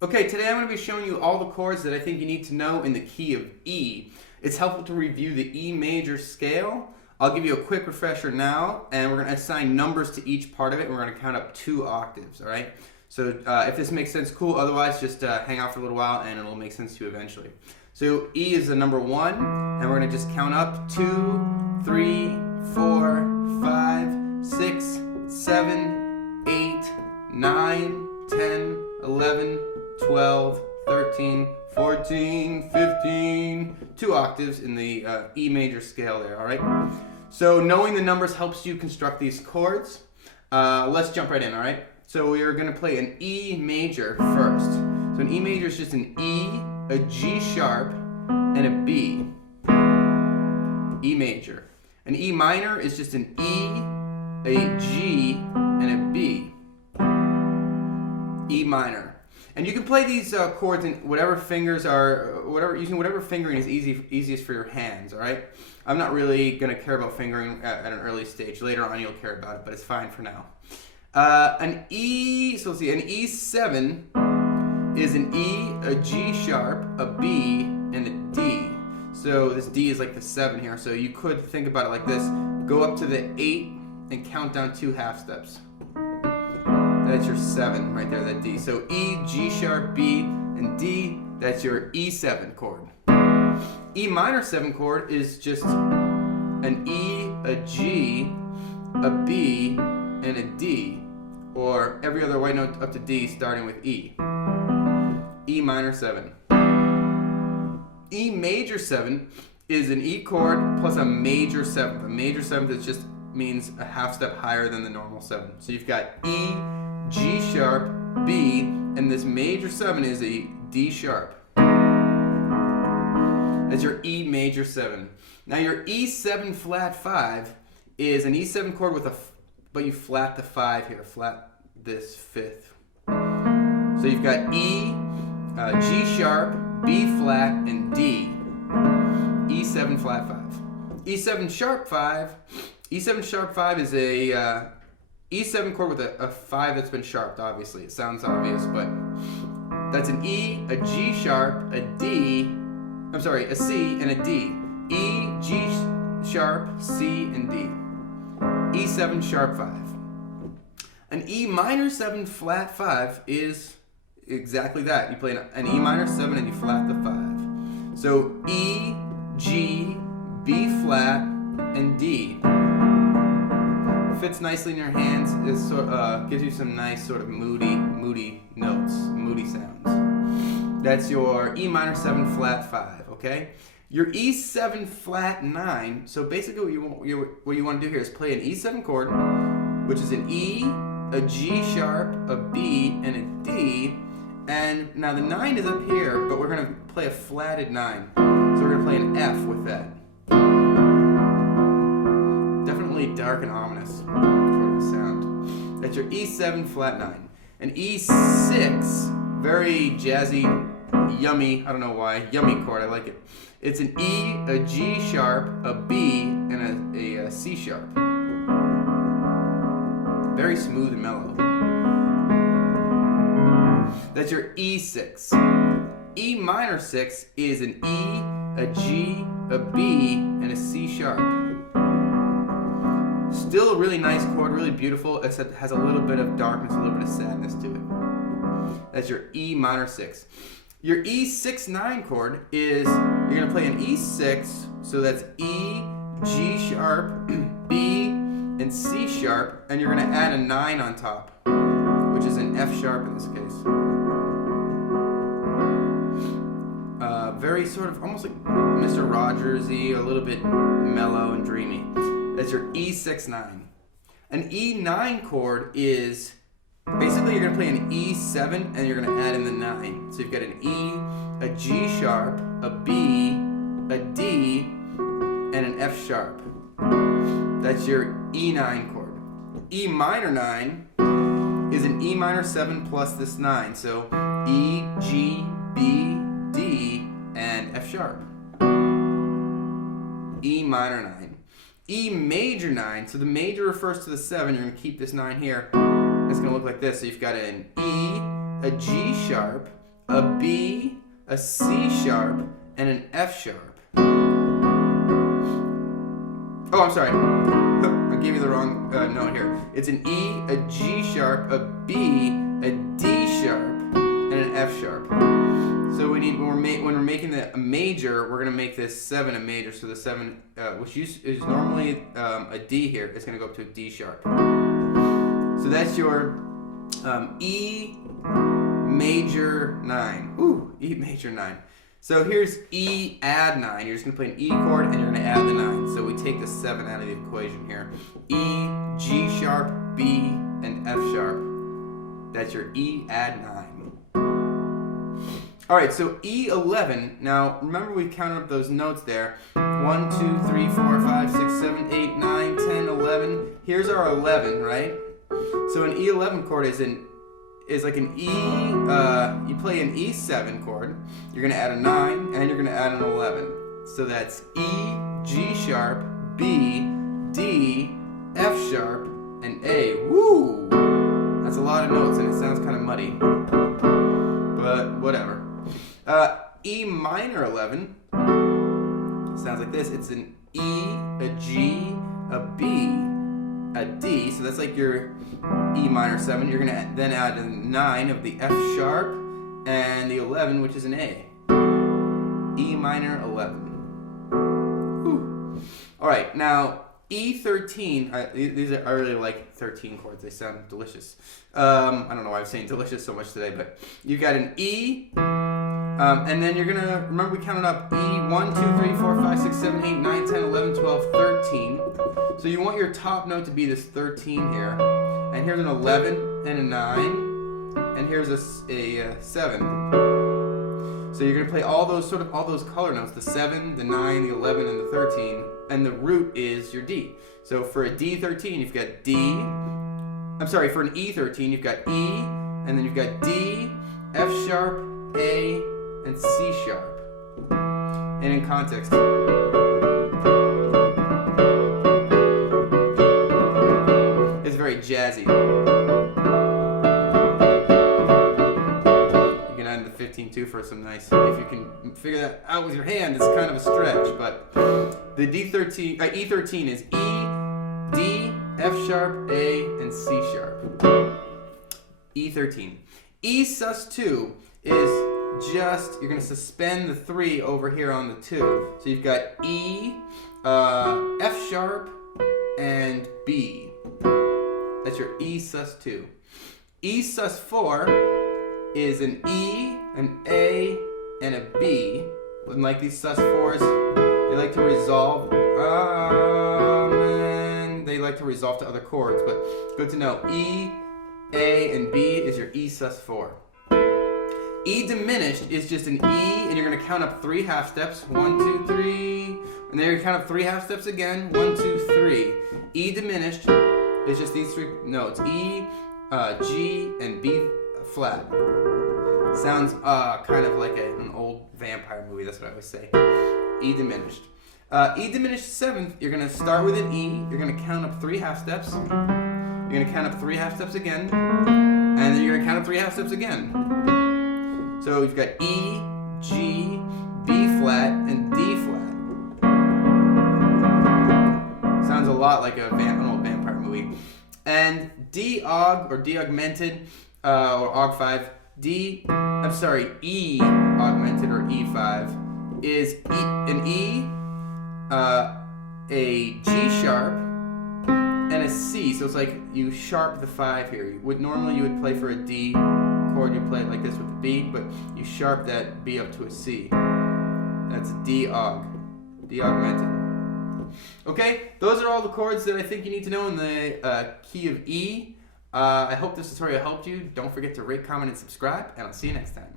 Okay, today I'm going to be showing you all the chords that I think you need to know in the key of E. It's helpful to review the E major scale. I'll give you a quick refresher now, and we're going to assign numbers to each part of it, and we're going to count up 2 octaves, all right? So if this makes sense, cool. Otherwise, just hang out for a little while, and it'll make sense to you eventually. So E is the number 1, and we're going to just count up 2, 3, 4, 5, 6, 7, 8, 9, 10, 11, 12, 13, 14, 15, 2 octaves in the E major scale there, all right? So knowing the numbers helps you construct these chords. Let's jump right in, all right? So we are going to play an E major first. So an E major is just an E, a G sharp, and a B. E major. An E minor is just an E, a G, and a B. E minor. And you can play these chords in whatever fingers are, using whatever fingering is easiest for your hands, all right? I'm not really going to care about fingering at an early stage. Later on you'll care about it, but it's fine for now. An E7 is an E, a G sharp, a B, and a D. So this D is like the 7 here, so you could think about it like this. Go up to the 8 and count down 2 half steps. That's your 7 right there, that D. So E, G sharp, B, and D, that's your E7 chord. E minor 7 chord is just an E, a G, a B, and a D, or every other white note up to D starting with E. E minor 7. E major 7 is an E chord plus a major 7th. A major 7th is just means a half step higher than the normal 7. So you've got E, G sharp, B, and this major 7 is a D sharp. That's your E major 7. Now your E7 flat 5 is an E7 chord with but you flat the 5 here, flat this 5th. So you've got E, G sharp, B flat, and D. E7 flat 5. E7 sharp 5. E7 sharp 5 is a E7 chord with a 5 that's been sharped, obviously. It sounds obvious, but that's an E, a G sharp, a D, a C, and a D. E, G sharp, C, and D. E7 sharp 5. An E minor 7 flat 5 is exactly that. You play an E minor 7 and you flat the 5. So E, G, B flat, and D. Fits nicely in your hands. It gives you some nice sort of moody notes, moody sounds. That's your E minor 7 flat 5, okay? Your E7 flat 9, so basically what you want to do here is play an E7 chord, which is an E, a G sharp, a B, and a D. And now the 9 is up here, but we're going to play a flatted 9. So we're going to play an F with that. Definitely dark and ominous sort of a sound. That's your E7 flat 9. An E6, very jazzy, yummy, I don't know why, yummy chord, I like it. It's an E, a G sharp, a B, and a C sharp. Very smooth and mellow. That's your E6. E minor 6 is an E, a G, a B, and a C sharp. Still a really nice chord, really beautiful, except it has a little bit of darkness, a little bit of sadness to it. That's your E minor 6. Your E6-9 chord is, you're going to play an E6, so that's E, G sharp, B, and C sharp, and you're going to add a 9 on top, which is an F sharp in this case. Very sort of, almost like Mr. Rogers-y, a little bit mellow and dreamy. That's your E6-9. An E9 chord is, basically you're going to play an E7 and you're going to add in the 9. So you've got an E, a G sharp, a B, a D, and an F sharp. That's your E9 chord. E minor 9 is an E minor 7 plus this 9. So E, G, B, D, and F sharp. E minor 9. E major 9, so the major refers to the 7, you're going to keep this 9 here. It's going to look like this. So you've got an E, a G sharp, a B, a C sharp, and an F sharp. Oh, I'm sorry. I gave you the wrong note here. It's an E, a G sharp, a B, a D sharp, and an F sharp. So we need when we're making the major, we're gonna make this 7 a major. So the 7, which is normally a D here, is gonna go up to a D sharp. So that's your E major 9. Ooh, E major 9. So here's E add 9. You're just going to play an E chord and you're going to add the 9. So we take the 7 out of the equation here. E, G sharp, B, and F sharp. That's your E add 9. Alright, so E11. Now remember we counted up those notes there. 1, 2, 3, 4, 5, 6, 7, 8, 9, 10, 11. Here's our 11, right? So an E11 chord is like an E, you play an E7 chord, you're going to add a 9, and you're going to add an 11. So that's E, G sharp, B, D, F sharp, and A. Woo! That's a lot of notes, and it sounds kind of muddy. But whatever. E minor 11 sounds like this. It's an E, a G, a B, a D, so that's like your E minor 7. You're going to then add a 9 of the F sharp and the 11, which is an A. E minor 11. Whew. All right, now E13. I really like 13 chords. They sound delicious. I don't know why I'm saying delicious so much today, but you got an E, and then you're going to, remember we counted up E 1, 2, 3, 4, 5, 6, 7, 8, 9, 10, 11, 12, 13. So you want your top note to be this 13 here. And here's an 11 and a 9. And here's a 7. So you're going to play all those color notes, the 7, the 9, the 11, and the 13. And the root is your D. So for a D13, you've got D. I'm sorry, for an E13, you've got E. And then you've got D, F sharp, A, and C sharp. And in context. Jazzy. You can add the 15 too for some nice. If you can figure that out with your hand, it's kind of a stretch. But the E13 is E, D, F sharp, A, and C sharp. E13. E sus2 is just, you're going to suspend the 3 over here on the 2. So you've got E, F sharp, and B. That's your E sus2. E sus4 is an E, an A, and a B. And like these sus4s, they like to resolve. They like to resolve to other chords, but good to know. E, A, and B is your E sus4. E diminished is just an E, and you're going to count up 3 half steps. 1, 2, 3. And then you're going to count up 3 half steps again. 1, 2, 3. E diminished. It's just these 3 notes, E, G, and B flat. Sounds kind of like an old vampire movie, that's what I always say. E diminished. E diminished 7th, you're going to start with an E, you're going to count up 3 half steps, you're going to count up 3 half steps again, and then you're going to count up 3 half steps again. So you've got E, G, B flat, and D flat. Sounds a lot like an old vampire movie. And D aug, or D augmented, or aug5, E augmented, or E5, is an E, a G sharp, and a C. So it's like you sharp the 5 here. Normally you would play for a D chord, you play it like this with the B, but you sharp that B up to a C. That's D aug, D augmented. Okay, those are all the chords that I think you need to know in the key of E. I hope this tutorial helped you. Don't forget to rate, comment, and subscribe, and I'll see you next time.